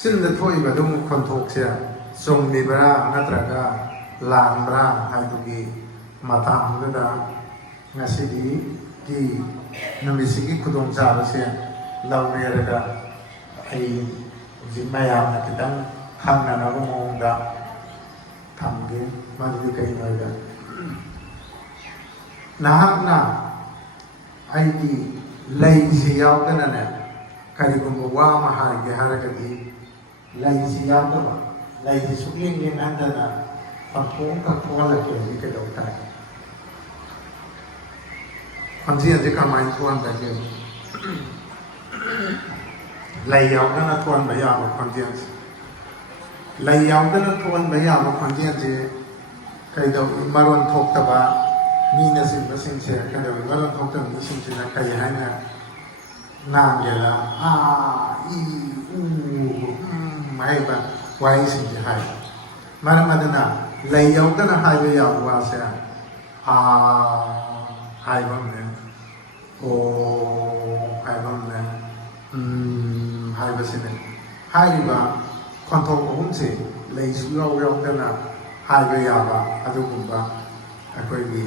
ꯆꯤꯟꯗ ꯊꯣꯛꯏꯕ ꯑꯗꯨꯝ ꯈꯣꯟꯊꯣꯛꯁꯦ ꯆꯨꯝꯃꯤꯕ꯭ꯔꯥ ꯅꯠꯇ꯭ꯔꯒ ꯂꯥꯟꯕ꯭ꯔꯥ ꯍꯥꯏꯕꯒꯤ ꯃꯇꯥꯡꯗꯨꯗ ꯉꯁꯤꯒꯤ ꯅꯨꯃꯤꯠꯁꯤꯒꯤ ꯈꯨꯗꯣꯡꯆꯥꯕꯁꯦ ꯂꯧꯔꯦꯔꯒ ꯑꯩ ꯍꯧꯖꯤꯛ ꯃꯌꯥꯝꯅ ꯈꯤꯇꯪ ꯈꯪꯅꯅꯕ ꯃꯑꯣꯡꯗ ꯊꯝꯒꯦ ꯃꯗꯨꯗꯤ ꯀꯩꯅꯣ ꯍꯥꯏꯕ ꯅꯍꯥꯛꯅ ꯑꯩꯒꯤ ꯂꯩꯁꯤ ꯌꯥꯎꯗꯅꯅꯦ ꯀꯔꯤꯒꯨꯝꯕ ꯋꯥ ꯑꯃ ꯍꯥꯏꯒꯦ ꯍꯥꯏꯔꯒꯗꯤ ꯂꯩꯁꯤ ꯌꯥꯎꯗꯕ ꯂꯩꯁꯤ ꯁꯨꯛꯌꯦꯡ ꯌꯦꯡꯍꯟꯗꯅ ꯈꯣꯟꯊꯣꯛ ꯑꯃꯈꯛ ꯊꯣꯛꯍꯜꯂꯛꯀꯦꯗꯤ ꯀꯩꯗꯧ ꯇꯥꯏ ꯈꯣꯟꯖꯦꯜꯁꯦ ꯀꯃꯥꯏꯅ ꯊꯣꯛꯍꯟꯕꯒꯦ ꯂꯩ ꯌꯥꯎꯗꯅ ꯊꯣꯛꯍꯟꯕ ꯌꯥꯕ ꯈꯣꯟꯖꯦꯜꯁꯦ ꯂꯩ ꯌꯥꯎꯗꯅ ꯊꯣꯛꯍꯟꯕ ꯌꯥꯕ ꯈꯣꯟꯖꯦꯜꯁꯦ ꯀꯩꯗꯧꯏ ꯃꯔꯣꯟ ꯊꯣꯛꯇꯕ ꯃꯤꯅꯆꯤꯡꯕꯁꯤꯡꯁꯦ ꯀꯩꯗꯧꯏ ꯃꯔꯣꯟ ꯊꯣꯛꯇꯕ ꯃꯤꯁꯤꯡꯁꯤꯅ ꯀꯔꯤ ꯍꯥꯏꯅ ꯉꯥꯡꯒꯦꯗ ꯏ ꯎ ꯍꯥꯏꯕ ꯋꯥꯍꯩꯁꯤꯡꯁꯦ ꯍꯥꯏ ꯃꯔꯝ ꯑꯗꯨꯅ ꯂꯩ ꯌꯥꯎꯗꯅ ꯍꯥꯏꯕ ꯌꯥꯕ ꯋꯥꯁꯦ ꯍꯥꯏꯕ ꯑꯃꯅꯦ ꯍꯥꯏꯕ ꯑꯃꯅꯦ ꯍꯥꯏꯕꯁꯤꯅꯦ ꯍꯥꯏꯔꯤꯕ ꯈꯣꯟꯊꯣꯛ ꯑꯍꯨꯝꯁꯦ ꯂꯩ ꯁꯨꯡꯌꯥꯎ ꯌꯥꯎꯗꯅ ꯍꯥꯏꯕ ꯌꯥꯕ ꯑꯗꯨꯒꯨꯝꯕ ꯑꯩꯈꯣꯏꯒꯤ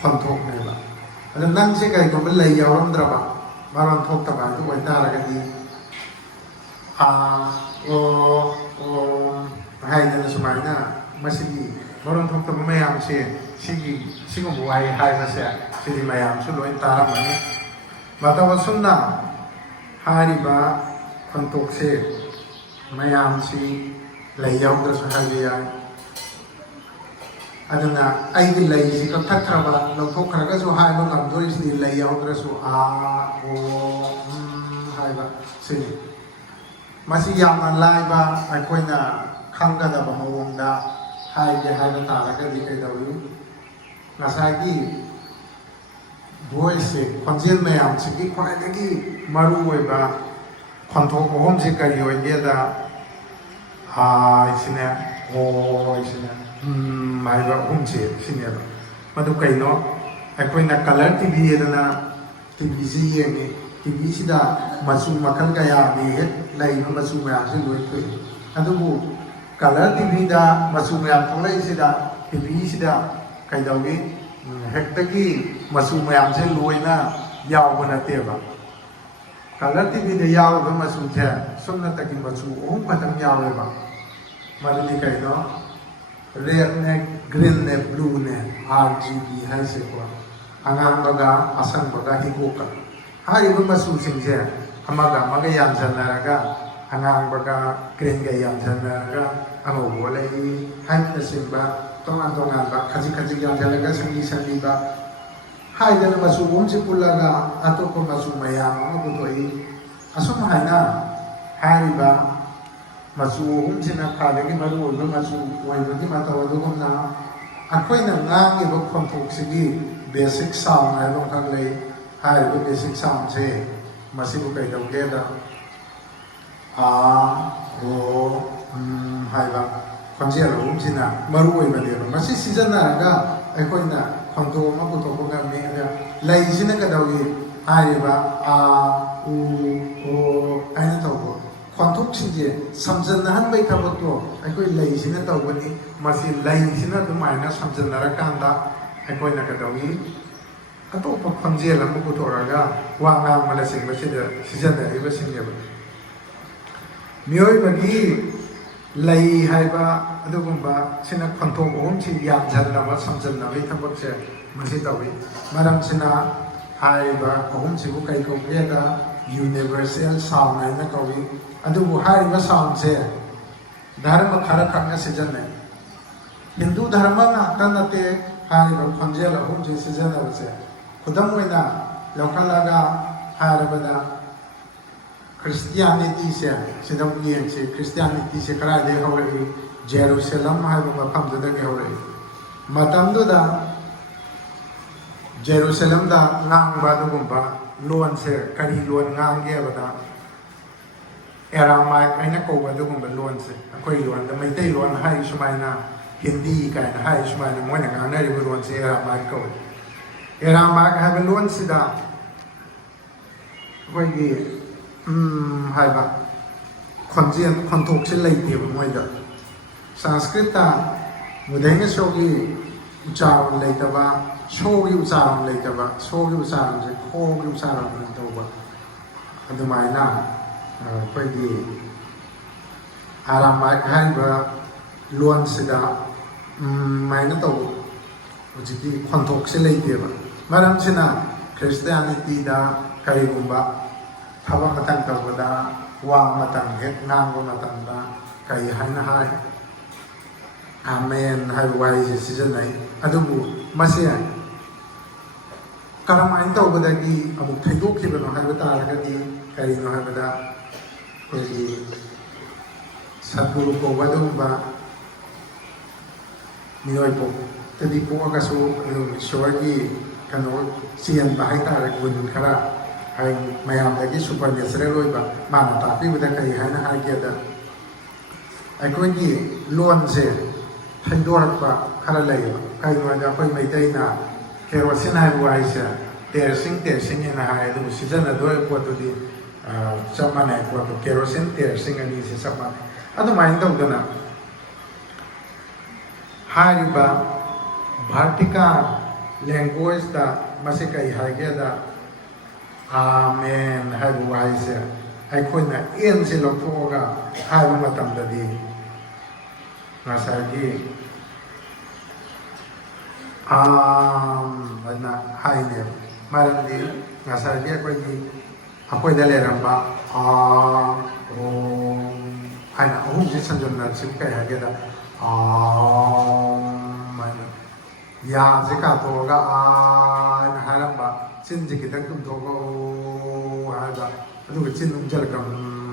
ꯈꯣꯟꯊꯣꯛꯅꯦꯕ ꯑꯗꯣ ꯅꯪꯁꯦ ꯀꯔꯤꯒꯨꯝꯕ ꯂꯩ ꯌꯥꯎꯔꯝꯗ꯭ꯔꯕ ꯃꯔꯣꯟ ꯊꯣꯛꯇꯕ ꯑꯗꯨ ꯑꯣꯏꯇꯥꯔꯒꯗꯤ ꯍꯥꯏꯗꯅ ꯁꯨꯃꯥꯏꯅ ꯃꯁꯤꯒꯤ ꯃꯔꯣꯟ ꯊꯣꯛꯇꯕ ꯃꯌꯥꯝꯁꯦ ꯁꯤꯒꯨꯝꯕ ꯋꯥꯍꯩ ꯍꯥꯏꯕꯁꯦ ꯁꯤꯗꯤ ꯃꯌꯥꯝꯁꯨ ꯂꯣꯏ ꯇꯥꯔꯝꯃꯅꯤ ꯃꯇꯧ ꯑꯁꯨꯝꯅ ꯍꯥꯏꯔꯤꯕ ꯈꯣꯟꯊꯣꯛꯁꯦ ꯃꯌꯥꯝꯁꯤ ꯂꯩ ꯌꯥꯎꯗ꯭ꯔꯁꯨ ꯍꯥꯏꯕ ꯌꯥꯏ ꯑꯗꯨꯅ ꯑꯩꯒꯤ ꯂꯩꯁꯤ ꯀꯛꯊꯠꯈ꯭ꯔꯕ ꯂꯧꯊꯣꯛꯈ꯭ꯔꯒꯁꯨ ꯍꯥꯏꯕ ꯉꯝꯗꯣꯔꯤꯁꯤꯗꯤ ꯂꯩ ꯌꯥꯎꯗ꯭ꯔꯁꯨ ꯍꯥꯏꯕ ꯁꯤꯅꯤ ꯃꯁꯤ ꯌꯥꯝꯅ ꯂꯥꯏꯕ ꯑꯩꯈꯣꯏꯅ ꯈꯪꯒꯗꯕ ꯃꯑꯣꯡꯗ ꯍꯥꯏꯒꯦ ꯍꯥꯏꯕ ꯇꯥꯔꯒꯗꯤ ꯀꯩꯗꯧꯏ ꯉꯁꯥꯏꯒꯤ ꯚꯣꯏꯁꯁꯦ ꯈꯣꯟꯖꯦꯜ ꯃꯌꯥꯝꯁꯤꯒꯤ ꯈ꯭ꯋꯥꯏꯗꯒꯤ ꯃꯔꯨꯑꯣꯏꯕ ꯈꯣꯟꯊꯣꯛ ꯑꯍꯨꯝꯁꯤ ꯀꯔꯤ ꯑꯣꯏꯒꯦꯗ ꯁꯤꯅꯦ ꯁꯤꯅꯦ ꯍꯥꯏꯕ ꯑꯍꯨꯝꯁꯦ ꯁꯤꯅꯦꯕ ꯃꯗꯨ ꯀꯩꯅꯣ ꯑꯩꯈꯣꯏꯅ ꯀꯂꯔ ꯇꯤꯚꯤ ꯑꯗꯨꯅ ꯇꯤꯚꯤꯁꯤ ꯌꯦꯡꯉꯤ ꯇꯤꯚꯤꯁꯤꯗ ꯃꯆꯨ ꯃꯈꯜ ꯀꯌꯥꯒꯤ ꯍꯦꯛ ꯂꯩꯔꯤꯕ ꯃꯆꯨ ꯃꯌꯥꯝꯁꯤ ꯂꯣꯏ ꯊꯣꯛꯏ ꯑꯗꯨꯕꯨ ꯀꯂꯔ ꯇꯤꯚꯤꯗ ꯃꯆꯨ ꯃꯌꯥꯝ ꯊꯣꯛꯂꯛꯏꯁꯤꯗ ꯇꯤꯚꯤꯁꯤꯗ ꯀꯩꯗꯧꯏ ꯍꯦꯛꯇꯒꯤ ꯃꯆꯨ ꯃꯌꯥꯝꯁꯦ ꯂꯣꯏꯅ ꯌꯥꯎꯕ ꯅꯠꯇꯦꯕ ꯀꯂꯔ ꯇꯤꯚꯤꯗ ꯌꯥꯎꯔꯤꯕ ꯃꯆꯨꯁꯦ ꯁꯨꯞꯅꯇꯒꯤ ꯃꯆꯨ ꯑꯍꯨꯝ ꯈꯛꯇꯪ ꯌꯥꯎꯋꯦꯕ ꯃꯗꯨꯗꯤ ꯀꯩꯅꯣ ꯔꯦꯗꯅꯦ ꯒ꯭ꯔꯤꯟꯅꯦ ꯕ꯭ꯂꯨꯅꯦ RGB ꯍꯥꯏꯁꯦꯀꯣ ꯑꯉꯥꯡꯕꯒ ꯑꯁꯪꯕꯒ ꯍꯤꯒꯣꯛꯀ ꯍꯥꯏꯔꯤꯕ ꯃꯆꯨꯁꯤꯡꯁꯦ ꯑꯃꯒ ꯑꯃꯒ ꯌꯥꯟꯁꯟꯅꯔꯒ ꯑꯉꯥꯡꯕꯒ ꯒ꯭ꯔꯤꯟꯒ ꯌꯥꯟꯁꯟꯅꯔꯒ ꯑꯉꯧꯕ ꯂꯩ ꯍꯥꯏꯕꯅꯆꯤꯡꯕ ꯇꯣꯉꯥꯟ ꯇꯣꯉꯥꯟꯕ ꯈꯖꯤꯛ ꯈꯖꯤꯛ ꯌꯥꯟꯁꯜꯂꯒ ꯁꯪꯂꯤꯕ ꯍꯥꯏꯗꯅ ꯃꯆꯨ ꯑꯍꯨꯝꯁꯤ ꯄꯨꯜꯂꯒ ꯑꯇꯣꯞꯄ ꯃꯆꯨ ꯃꯌꯥꯝ ꯑꯃ ꯄꯨꯊꯣꯛꯏ ꯑꯁꯨꯝ ꯍꯥꯏꯅ ꯍꯥꯏꯔꯤꯕ ꯃꯆꯨ ꯑꯍꯨꯝꯁꯤꯅ ꯈ꯭ꯋꯥꯏꯗꯒꯤ ꯃꯔꯨꯑꯣꯏꯕ ꯃꯆꯨ ꯑꯣꯏꯕꯒꯤ ꯃꯇꯧ ꯑꯗꯨꯒꯨꯝꯅ ꯑꯩꯈꯣꯏꯅ ꯉꯥꯡꯉꯤꯕ ꯈꯣꯟꯊꯣꯛꯁꯤꯒꯤ ꯕꯦꯁꯤꯛ ꯁꯥꯎꯟ ꯍꯥꯏꯕ ꯑꯃꯈꯛ ꯂꯩ ꯍꯥꯏꯔꯤꯕ ꯕꯦꯁꯤꯛ ꯁꯥꯎꯟꯁꯦ ꯃꯁꯤꯕꯨ ꯀꯩꯗꯧꯒꯦꯗ ꯍꯥꯏꯕ ꯈꯣꯟꯖꯦꯜ ꯑꯍꯨꯝꯁꯤꯅ ꯃꯔꯨꯑꯣꯏꯕꯅꯦꯕ ꯃꯁꯤ ꯁꯤꯖꯤꯟꯅꯔꯒ ꯑꯩꯈꯣꯏꯅ ꯈꯣꯟꯊꯣꯛ ꯑꯃ ꯄꯨꯊꯣꯛꯄ ꯉꯝꯃꯤ ꯑꯗ ꯂꯩꯁꯤꯅ ꯀꯩꯗꯧꯏ ꯍꯥꯏꯔꯤꯕ ꯍꯥꯏꯅ ꯇꯧꯕ ꯈꯣꯟꯊꯣꯛꯁꯤꯡꯁꯦ ꯁꯝꯖꯟꯅꯍꯟꯕꯒꯤ ꯊꯕꯛꯇꯣ ꯑꯩꯈꯣꯏ ꯂꯩꯁꯤꯅ ꯇꯧꯒꯅꯤ ꯃꯁꯤ ꯂꯩꯁꯤꯅ ꯑꯗꯨꯃꯥꯏꯅ ꯁꯝꯖꯟꯅꯔꯀꯥꯟꯗ ꯑꯩꯈꯣꯏꯅ ꯀꯩꯗꯧꯏ ꯑꯇꯣꯞꯄ ꯈꯣꯟꯖꯦꯜ ꯑꯃ ꯄꯨꯊꯣꯛꯑꯒ ꯋꯥ ꯉꯥꯡꯕꯅꯆꯤꯡꯕꯁꯤꯗ ꯁꯤꯖꯤꯟꯅꯔꯤꯕꯁꯤꯡꯅꯦꯕ ꯃꯤꯑꯣꯏꯕꯒꯤ ꯂꯩ ꯍꯥꯏꯕ ꯑꯗꯨꯒꯨꯝꯕ ꯁꯤꯅ ꯈꯣꯟꯊꯣꯛ ꯑꯍꯨꯝꯁꯤ ꯌꯥꯟꯁꯤꯟꯅꯕ ꯁꯝꯖꯟꯅꯕꯒꯤ ꯊꯕꯛꯁꯦ ꯃꯁꯤ ꯇꯧꯏ ꯃꯔꯝꯁꯤꯅ ꯍꯥꯏꯔꯤꯕ ꯑꯍꯨꯝꯁꯤꯕꯨ ꯀꯩ ꯀꯧꯒꯦꯗ ꯌꯨꯅꯤꯚꯔꯁꯦꯜ ꯁꯥꯎꯟ ꯍꯥꯏꯅ ꯀꯧꯏ ꯑꯗꯨꯕꯨ ꯍꯥꯏꯔꯤꯕ ꯁꯥꯎꯟꯁꯦ ꯙꯔꯃ ꯈꯔ ꯈꯛꯅ ꯁꯤꯖꯤꯟꯅꯩ ꯍꯤꯟꯗꯨ ꯙꯔꯃ ꯉꯥꯛꯇ ꯅꯠꯇꯦ ꯍꯥꯏꯔꯤꯕ ꯈꯣꯟꯖꯦꯜ ꯑꯍꯨꯝꯁꯤ ꯁꯤꯖꯤꯟꯅꯕꯁꯦ ꯈꯨꯗꯝ ꯑꯣꯏꯅ ꯂꯧꯈꯠꯂꯒ ꯍꯥꯏꯔꯕꯗ ꯈ꯭ꯔꯤꯁꯇꯤꯌꯥꯅꯤꯇꯤꯁꯦ ꯁꯤꯗ ꯑꯃꯨꯛ ꯌꯦꯡꯁꯤ ꯈ꯭ꯔꯤꯁꯇꯤꯌꯥꯅꯤꯇꯤꯁꯦ ꯀꯗꯥꯏꯗꯒꯤ ꯍꯧꯔꯛꯏ ꯖꯦꯔꯨꯁꯦꯂꯝ ꯍꯥꯏꯕ ꯃꯐꯝꯗꯨꯗꯒꯤ ꯍꯧꯔꯛꯏ ꯃꯇꯝꯗꯨꯗ ꯖꯦꯔꯨꯁꯦꯂꯝꯗ ꯉꯥꯡꯕ ꯑꯗꯨꯒꯨꯝꯕ ꯂꯣꯟꯁꯦ ꯀꯔꯤ ꯂꯣꯟ ꯉꯥꯡꯒꯦ ꯍꯥꯏꯕꯗ ꯑꯦꯔꯥꯃꯥꯏꯛ ꯍꯥꯏꯅ ꯀꯧꯕ ꯑꯗꯨꯒꯨꯝꯕ ꯂꯣꯟꯁꯦ ꯑꯩꯈꯣꯏ ꯂꯣꯟꯗ ꯃꯩꯇꯩꯂꯣꯟ ꯍꯥꯏ ꯁꯨꯃꯥꯏꯅ ꯍꯤꯟꯗꯤ ꯀꯥꯏꯅ ꯍꯥꯏ ꯁꯨꯃꯥꯏꯅ ꯃꯣꯏꯅ ꯉꯥꯡꯅꯔꯤꯕ ꯂꯣꯟꯁꯦ ꯑꯦꯔꯥꯃꯥꯏꯛ ꯀꯧꯏ ꯑꯦꯔꯥꯃꯥꯏꯛ ꯍꯥꯏꯕ ꯂꯣꯟꯁꯤꯗ ꯑꯩꯈꯣꯏꯒꯤ hai ba khonjian khonthok se lei te moi da sanskrit ta mudai ne shogi ucharan lei ta ba shogi ucharan lei ta ba shogi ucharan se khogi ucharan ne to ba adumai na koi di aramai hai ba luan sida mai na to ujiki khonthok se lei te ba maram china Christianity da karigumba thaba matang tabada wa matang het nang wa matang da kai haina hai amen hai wai se season nai adubu masia karamai to bada gi amu thaidok ki bano hai bata la gi kai no hai bada koi sadguru ko wadumba minoi po tadi po ka so shawagi kano sian bahai ta ra gun khara hai mayam da gi super natural loi ba mana ta pi bada kai haina hai ge da ai ko gi lon se thaidor ba khara lai ba kai no da koi mai dai na kerosene hai wai sa tersing na hai du season da doi ko to di chamane ko to kerosene tersing ani se sama adu mai dong da na hari ba bhartika language da mase kai hai ge da amen hai wai sa ai ko na en se lo pho ga hai ma tam da di na sa gi na hai ne maram di na sa gi ko gi apoi da le ram ba hai na ji san jon na sim kai ha ge da ya je ka to ga na haram ba chin ji ki tak tum to go ha ba adu ga chin num jal kam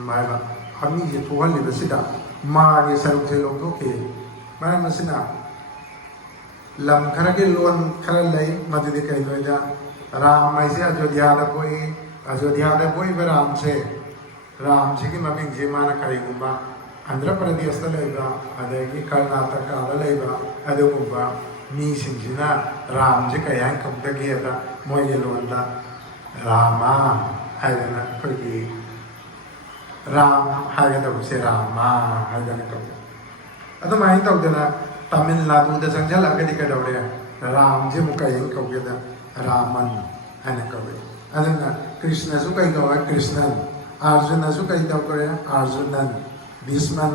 mai ba hami je to hal le sida ma ge saru je lo to ke maram sina lam khara ge lon khara lai madu de kai no ja ram mai se ajodhya da koi ba ram se ki maming je mana kai gumba Andhra Pradesh da laiba adagi Karnataka da laiba adugumba mi sinjina ram je kayan kam da ge da moy lon da rama haidana koi ram haida da se rama haidana ko adamai taw dana Tamil Nadu da sangjala ga dikka dawre ram je mu kayan ko ge da raman ana ko adana Krishna su kai ga Krishnan Arjuna su kai daw kore Arjunan Bisman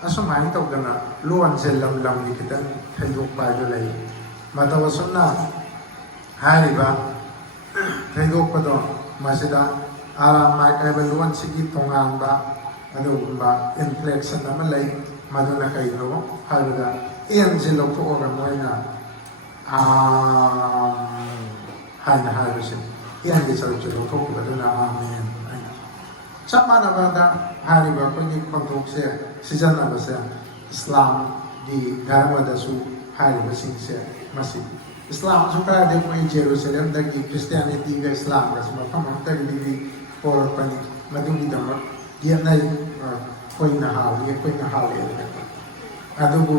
asumai taw dana luan se lam ni kitan thaidok pa jo lai matawa sunna hariba thaidok pa do masida aram mai kai ba luan sigi tongang ba adu ba inflection na malai maduna kai no harida en je lo to ga moina haina harisi en je sar je lo to ga duna amen sama na ba da hariba ko ni kontok se season na ba se Islam di dharma da su hariba sing se masih Islam su ka de mo Jerusalem da gi Christianity ga Islam ga sama pamang ta di por pani madung da ma dia nai koi na hali adubu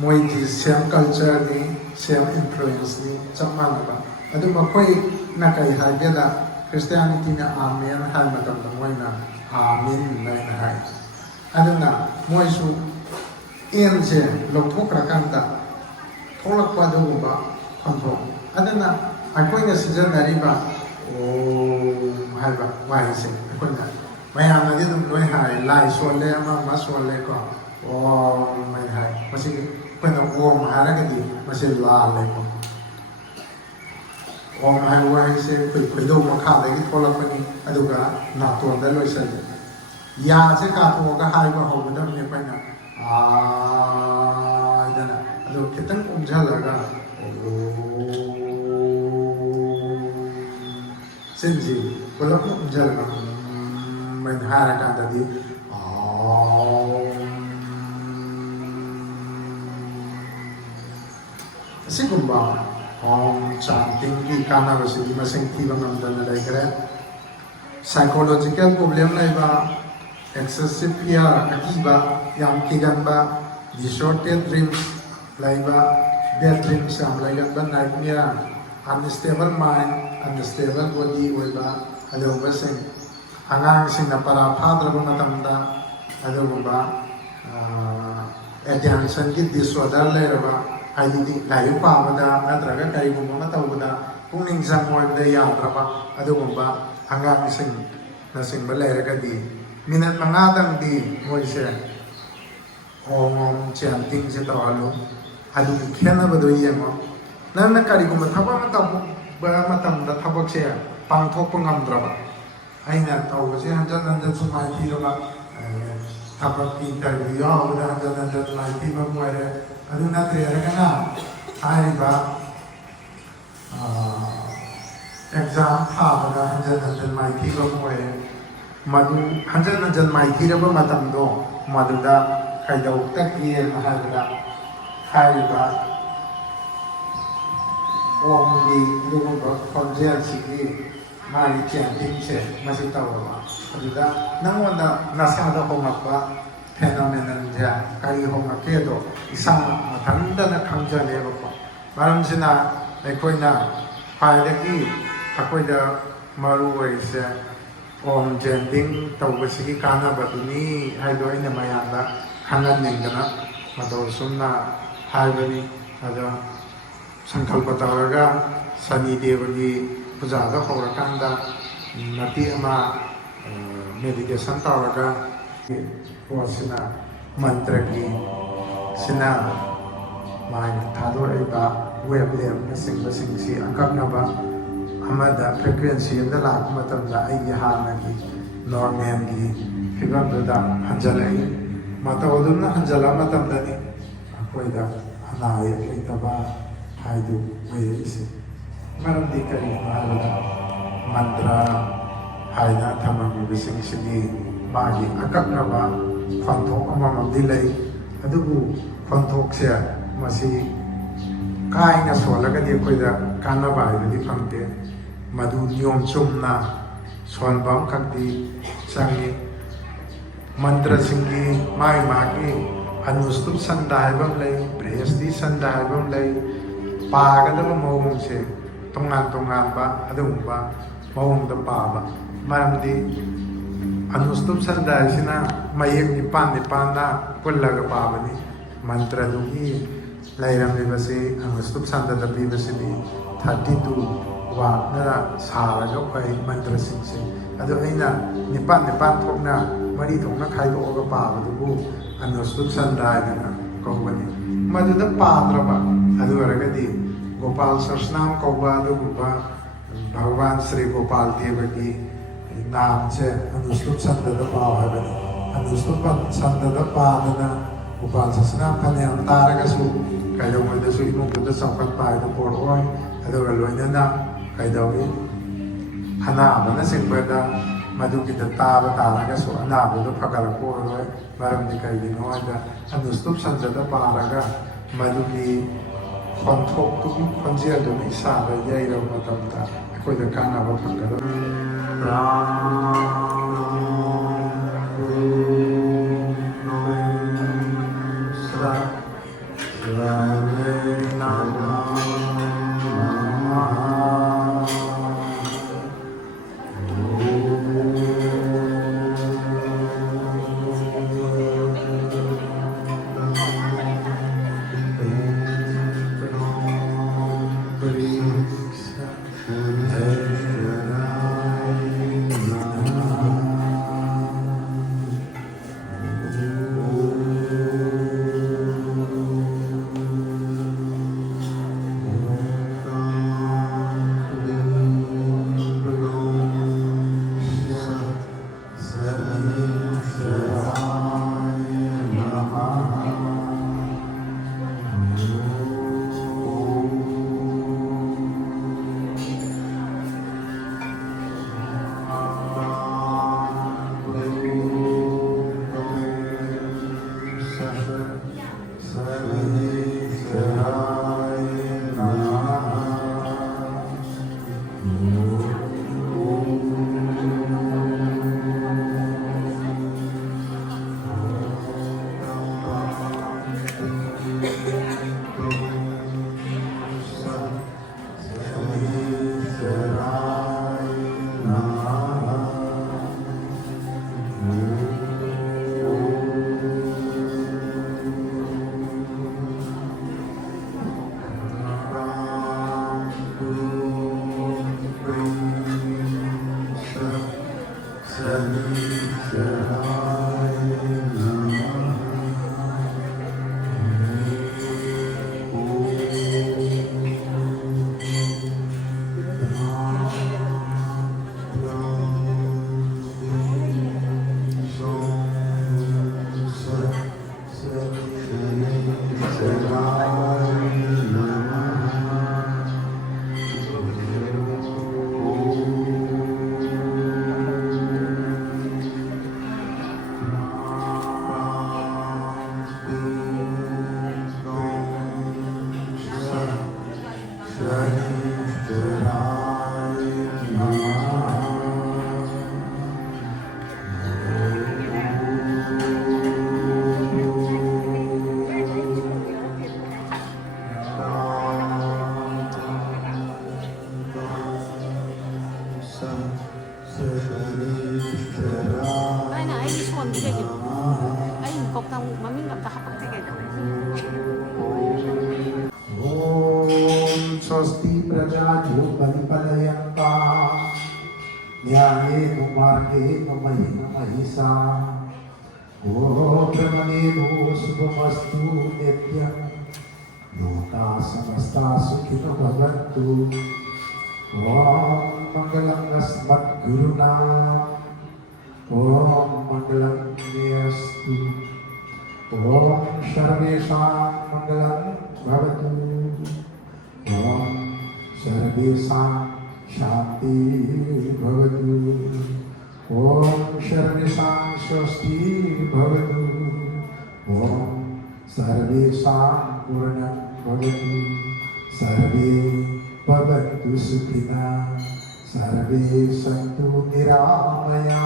moi di same culture ni same influence ni sama na ba adu ma koi na kai ha ga da Christianity na amen hal matam da moi na amen na hai aduna moi su en je lok thok ra kan da tholak pa do ba khonto aduna akoi na season na ri ba hai ba wai se akoi na mayam na di dum loi hai lai son le ma son le ko mai hai masi pen o ma ra ga di masi la le ko hai wai se khoi do ma kha le ki tholak pa ni aduga na to da loi sa ya je ka to ga hai ba ho da me pa na dana adu kitang umjala ga senji wala ko umjala ga main hara ka tadi sigumba chanting ki kana basi masing tiba namdan na kare psychological problem na iba excessive fear akiba yang kiganba distorted dreams laiba bad dreams am laiba nightmare unstable mind unstable body oiba alo basing ꯑꯉꯥꯡꯁꯤꯡꯅ ꯄꯔꯥ ꯐꯥꯗ꯭ꯔꯕ ꯃꯇꯝꯗ ꯑꯗꯨꯒꯨꯝꯕ ꯑꯦꯇꯦꯟꯁꯟꯒꯤ disorder ꯂꯩꯔꯕ ꯍꯥꯏꯗꯤ ꯂꯥꯏꯔꯤꯛ ꯄꯥꯕꯗ ꯅꯠꯇ꯭ꯔꯒ ꯀꯔꯤꯒꯨꯝꯕ ꯑꯃ ꯇꯧꯕꯗ ꯄꯨꯛꯅꯤꯡ ꯆꯪꯕꯗ ꯌꯥꯗ꯭ꯔꯕ ꯑꯗꯨꯒꯨꯝꯕ ꯑꯉꯥꯡꯁꯤꯡꯅꯆꯤꯡꯕ ꯂꯩꯔꯒꯗꯤ ꯃꯤꯅꯠ 5ꯗꯪꯗꯤ ꯃꯣꯏꯁꯦ ꯑꯣꯝ ꯆꯦꯟꯇꯤꯡꯁꯦ ꯇꯧꯍꯜꯂꯨ ꯑꯗꯨꯒꯤ ꯈꯦꯠꯅꯕꯗꯣ ꯌꯦꯡꯉꯣ ꯅꯪꯅ ꯀꯔꯤꯒꯨꯝꯕ ꯊꯕꯛ ꯑꯃ ꯇꯧꯕ ꯃꯇꯝꯗ ꯊꯕꯛꯁꯦ ꯄꯥꯡꯊꯣꯛꯄ ꯉꯝꯗ꯭ꯔꯕ ꯑꯩꯅ ꯇꯧꯕꯁꯦ ꯍꯟꯖꯟ ꯍꯟꯖꯟ ꯃꯥꯏꯊꯤꯔꯕ ꯊꯕꯛꯀꯤ ꯏꯟꯇꯔꯚꯤꯌꯨ ꯌꯥꯎꯕꯗ ꯍꯟꯖꯟ ꯍꯟꯖꯟ ꯃꯥꯏꯊꯤꯕ ꯑꯣꯏꯔꯦ ꯑꯗꯨ ꯅꯠꯇ꯭ꯔꯒꯅ ꯍꯥꯏꯔꯤꯕ ꯑꯦꯛꯖꯥꯝ ꯊꯥꯕꯗ ꯍꯟꯖꯟ ꯍꯟꯖꯟ ꯃꯥꯏꯊꯤꯕ ꯑꯣꯏꯔꯦ ꯃꯗꯨ ꯍꯟꯖꯟ ꯍꯟꯖꯟ ꯃꯥꯏꯊꯤꯔꯕ ꯃꯇꯝꯗꯣ ꯃꯗꯨꯗ ꯀꯩꯗꯧꯔꯛꯇꯒꯦꯅ ꯍꯥꯏꯕꯗ ꯍꯥꯏꯔꯤꯕ ꯑꯣꯝꯒꯤ ꯑꯗꯨꯒꯨꯝꯕ ꯈꯣꯟꯖꯦꯜꯁꯤꯒꯤ ꯃꯥꯒꯤ ꯆꯦꯟꯇꯤꯡꯁꯦ ꯃꯁꯤ ꯇꯧꯔꯕ ꯑꯗꯨꯗ ꯅꯪꯉꯣꯟꯗ ꯅꯁꯥꯗ ꯍꯣꯡꯉꯛꯄ ꯐꯦꯅꯣꯃꯦꯅꯟꯁꯦ ꯀꯔꯤ ꯍꯣꯡꯉꯛꯀꯦꯗꯣ ꯏꯁꯥ ꯃꯊꯟꯇꯅ ꯈꯪꯖꯅꯦꯕꯀꯣ ꯃꯔꯝꯁꯤꯅ ꯑꯩꯈꯣꯏꯅ ꯈ꯭ꯋꯥꯏꯗꯒꯤ ꯑꯩꯈꯣꯏꯗ ꯃꯔꯨ ꯑꯣꯏꯔꯤꯁꯦ ꯑꯣꯝ ꯆꯦꯟꯇꯤꯡ ꯇꯧꯕꯁꯤꯒꯤ ꯀꯥꯟꯅꯕꯗꯨꯅꯤ ꯍꯥꯏꯗꯣ ꯑꯩꯅ ꯃꯌꯥꯝꯗ ꯈꯪꯍꯟꯅꯤꯡꯗꯅ ꯃꯇꯧ ꯁꯨꯝꯅ ꯍꯥꯏꯕꯅꯤ ꯑꯗꯣ ꯁꯪꯀꯜꯄ ꯇꯧꯔꯒ ꯁꯅꯤ ꯗꯦꯕꯒꯤ ꯄꯨꯖꯥꯗꯣ ꯍꯧꯔꯀꯥꯟꯗ ꯃꯇꯦꯛ ꯑꯃ ꯃꯦꯗꯤꯇꯦꯁꯟ ꯇꯧꯔꯒ ꯄꯣꯠꯁꯤꯅ ꯃꯟꯇ꯭ꯔꯒꯤ ꯁꯤꯅ ꯃꯥꯅ ꯊꯥꯗꯣꯔꯛꯏꯕ ꯋꯦꯕ ꯂꯦꯝꯅꯆꯤꯡꯕꯁꯤꯡꯁꯤ ꯑꯀꯛꯅꯕ ꯑꯃꯗ ꯐ꯭ꯔꯤꯀ꯭ꯋꯦꯟꯁꯤ ꯑꯃꯗ ꯂꯥꯛꯄ ꯃꯇꯝꯗ ꯑꯩꯒꯤ ꯍꯥꯟꯅꯒꯤ ꯅꯣꯔꯃꯦꯜꯒꯤ ꯐꯤꯕꯝꯗꯨꯗ ꯍꯟꯖꯜꯂꯛꯏ ꯃꯇꯧ ꯑꯗꯨꯝꯅ ꯍꯟꯖꯜꯂꯛ ꯃꯇꯝꯗꯅꯤ ꯑꯩꯈꯣꯏꯗ ꯑꯅꯥ ꯑꯌꯦꯛ ꯂꯩꯇꯕ ꯍꯥꯏꯗꯨ ꯑꯣꯏꯔꯛꯏꯁꯤ ꯃꯔꯝꯗꯤ ꯀꯔꯤꯒꯤꯅꯣ ꯍꯥꯏꯕꯗ ꯃꯟꯇ꯭ꯔ ꯍꯥꯏꯅ ꯊꯝꯃꯝꯃꯤꯕꯁꯤꯡꯁꯤꯗꯤ ꯃꯥꯒꯤ ꯑꯀꯛꯅꯕ ꯈꯣꯟꯊꯣꯛ ꯑꯃꯃꯝꯗꯤ ꯂꯩ ꯑꯗꯨꯕꯨ ꯈꯣꯟꯊꯣꯛꯁꯦ ꯃꯁꯤ ꯀꯥꯏꯅ ꯁꯣꯜꯂꯒꯗꯤ ꯑꯩꯈꯣꯏꯗ ꯀꯥꯟꯅꯕ ꯍꯥꯏꯕꯗꯤ ꯐꯪꯗꯦ ꯃꯗꯨ ꯅꯤꯌꯣꯝ ꯆꯨꯝꯅ ꯁꯣꯟꯕ ꯑꯃꯈꯛꯇꯤ ꯆꯪꯏ ꯃꯟꯇ꯭ꯔꯁꯤꯡꯒꯤ ꯃꯥꯒꯤ ꯑꯅꯨꯁꯇꯨꯞ ꯁꯟꯗ ꯍꯥꯏꯕ ꯑꯃ ꯂꯩ ꯕ꯭ꯔꯦꯍꯁꯇꯤ ꯁꯟꯗ ꯍꯥꯏꯕ ꯑꯃ ꯂꯩ ꯄꯥꯒꯗꯕ ꯃꯑꯣꯡꯁꯦ ꯇꯣꯉꯥꯟ ꯇꯣꯉꯥꯟꯕ ꯑꯗꯨꯒꯨꯝꯕ ꯃꯑꯣꯡꯗ ꯄꯥꯕ ꯃꯔꯝꯗꯤ ꯑꯅꯨꯁꯇꯨꯞ ꯁꯟꯗ ꯍꯥꯏꯁꯤꯅ ꯃꯌꯦꯛ 9 ꯄꯨꯜꯂꯒ ꯄꯥꯕꯅꯤ ꯃꯟꯇ꯭ꯔꯗꯨꯒꯤ ꯂꯩꯔꯝꯂꯤꯕꯁꯤ ꯑꯅꯨꯁꯇꯨꯞ ꯁꯟꯗꯗ ꯄꯤꯕꯁꯤꯗꯤ 32 ꯋꯥꯠꯅ ꯁꯥꯔꯒ ꯑꯣꯏ ꯃꯟꯇ꯭ꯔꯁꯤꯡꯁꯦ ꯑꯗꯣ ꯑꯩꯅ 9 ꯊꯣꯛꯅ 3 ꯊꯣꯛꯅ ꯈꯥꯏꯗꯣꯛꯑꯒ ꯄꯥꯕꯗꯨꯕꯨ ꯑꯅꯨꯁꯇꯨꯞ ꯁꯟꯗ ꯍꯥꯏꯗꯅ ꯀꯧꯕꯅꯤ ꯃꯗꯨꯗ ꯄꯥꯗ꯭ꯔꯕ ꯑꯗꯨ ꯑꯣꯏꯔꯒꯗꯤ ꯒꯣꯄꯥꯜ ꯁꯔꯁꯅꯥꯝ ꯀꯧꯕ ꯑꯗꯨꯒꯨꯝꯕ ꯚꯒꯋꯥꯟ ꯁ꯭ꯔꯤ ꯒꯣꯄꯥꯜ ꯗꯦꯕꯒꯤ ꯅꯥꯝꯁꯦ ꯑꯅꯨꯁꯇꯨꯞ ꯁꯟꯗꯗ ꯄꯥꯎ ꯍꯥꯏꯕꯅꯤ ꯑꯅꯨꯁꯇꯨꯞ ꯁꯟꯗꯗ ꯄꯥꯗꯅ ꯒꯣꯄꯥꯜ ꯁꯔꯁꯅꯥꯝ ꯐꯅꯌꯥꯝ ꯇꯥꯔꯒꯁꯨ ꯀꯩꯗꯧꯉꯩꯗꯁꯨ ꯏꯃꯨꯡꯗꯨꯗ ꯆꯥꯎꯈꯠꯄ ꯍꯥꯏꯗꯣ ꯄꯣꯔꯛꯑꯣꯏ ꯑꯗꯨꯒ ꯂꯣꯏꯅꯅ ꯀꯩꯗꯧꯏ ꯑꯅꯥꯕꯅꯆꯤꯡꯕꯗ ꯃꯗꯨꯒꯤꯗ ꯇꯥꯕ ꯇꯥꯔꯒꯁꯨ ꯑꯅꯥꯕꯗꯨ ꯐꯒꯠꯂꯛꯄ ꯑꯣꯏꯔꯣꯏ ꯃꯔꯝꯗꯤ ꯀꯩꯒꯤꯅꯣ ꯍꯥꯏꯕꯗ ꯑꯅꯨꯁꯇꯨꯞ ꯁꯟꯗꯗ ꯄꯥꯔꯒ ꯃꯗꯨꯒꯤ ꯈꯣꯟꯊꯣꯛꯇꯨꯒꯤ ꯈꯣꯟꯖꯦꯜꯗꯨꯅ ꯏꯁꯥꯗ ꯌꯩꯔꯕ ꯃꯇꯝꯗ ꯑꯩꯈꯣꯏꯗ ꯀꯥꯟꯅꯕ ꯐꯪꯒꯗꯕ Ay na, ay this one, sige. Ay, kok na mamin ka kapag Om Swasti Prajajo Palipalayanka Nyaye Numarke Namahi Namahisa Om Brahmaneno Subhamastu Nityam Loka Samasta Sukhino Bhavantu Om Mangalam Asmat Guruna Om Mangalam Nyastu Om Sarvesham Mangalam Bhavatu Om Sarvesham Shanti Bhavatu Om Sarvesham Swasti Bhavatu Om Sarvesham Purnam Bhavatu Sarve Bhavantu Sukhina Sarve Santu Niramaya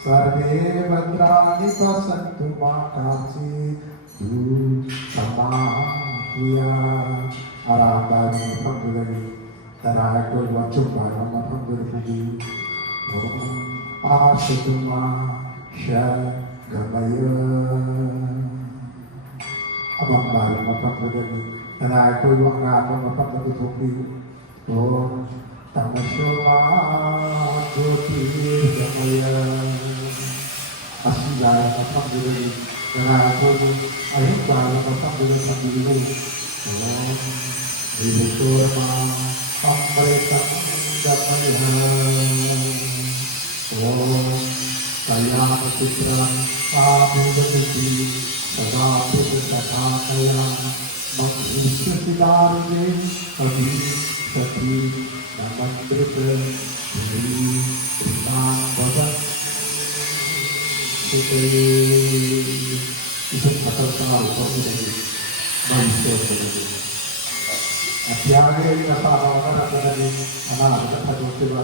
Sarve Bhadrani Pasantu Makachi Tu Samahya Arambam Pangulani Tarakul Vachuparam Pangulani Om Asatuma Shagamaya Abambaram Pangulani Tarakul Vangatam Pangulani Om Tamashoma Jyoti Gamaya Asidaya Pangulani Tarakul Ayubbara Pangulani Om Vidukurma Amritam Gamaya Om Kayama Putram Amudati Sada Putakaya Mangishidarve Adi Sati Namandrita Puri Primam Bhavan Sute Isang katalsal Pagdari Mahisya Atyage Nasara Karakari Anara Kathadottiva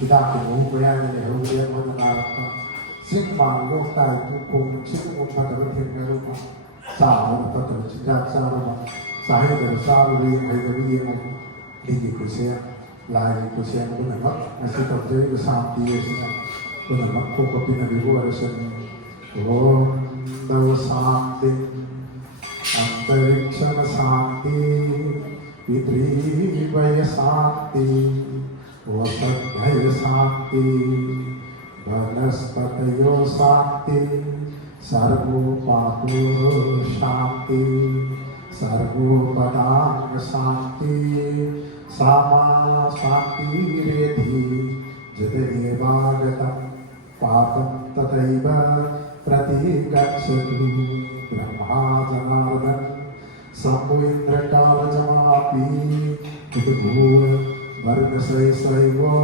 Hidaki Mukuyani Hruya Modanarata Sikma Loktai Tukum Chikum Padavatim Garupa Sāma Tattva Chidat Sārama Sāhidara Sāruri Haidavī Līgi Kusya Lai Kusya Punamak Nasi Tattva Santi Yesina Punamak Kokapina Vivarasan Om Nava Santi Antarikshana Santi Vidrivaya Santi Vasadhyaya Santi Vanaspatayo Santi Sarvo Pato Shanti Sarvo Padang Santi Sama Santi Redhi Jadevagatam Patam Tataiva Pratigachatu Brahma Janardan Sambu Indra Kala Jamapi Udhur Varga Sai Saiva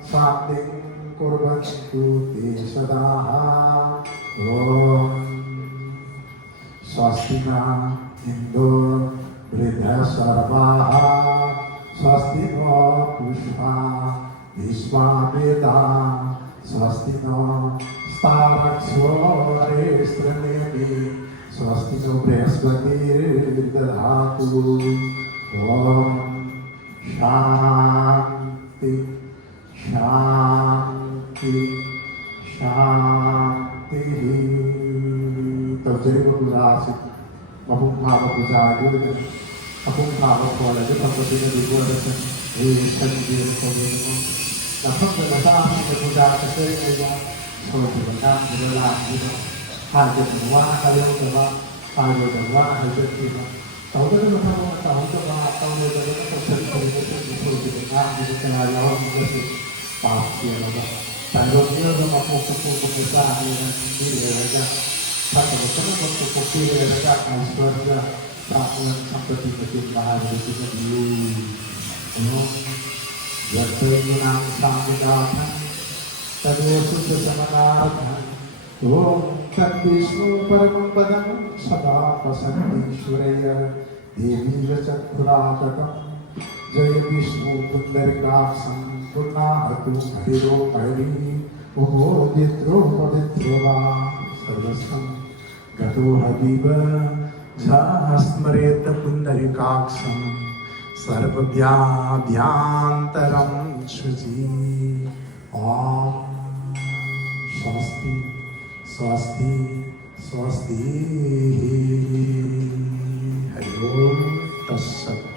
Santing Kurbantu Te Sadaha Om Swastina Indo Vridha Sarvaha Swastina Pushpa Vishwameda Swastina Staraksvare Stranedi Swastino Brihaspati Dadhatu Om Shanti Shanti Shanti तौजरीब पूजा से महुम भाव पूजा गुरु अपुम भाव Cola जो तंपति ने दिगो दर्शन हे संजीव कोविदो नफक नसा की पूजा से ऐसा सोच बता मुला गुरु हाल के हुआ कलियों के बाद हाल के हुआ हाल के हुआ तौजरी में हम ताऊ तो बात ताऊ ने जो तो संजीव कोविदो सोच बता मुझे चला जाओ मुझे पाप किया लगा तंदुरुस्ती तो आपको सबको पैसा आने की रहेगा satu kalau untuk kopi mereka aisyurga tahun seperti mesin bahan itu dulu, yang terkenal sampai datang, terus sudah semangatkan, Visnu Paramadam Sada Pasakti Suraya Devi Rachakurakam Jaya Vishnu Pundarikaksam Purnahatu Harido Hari Jitro Paditrova Sarvasam Gato Hadiva Jahasmareta Pundarikaksam Sarvabhyadhyantaram Shuji Om Swasti Swasti Swasti Hari Om Tassat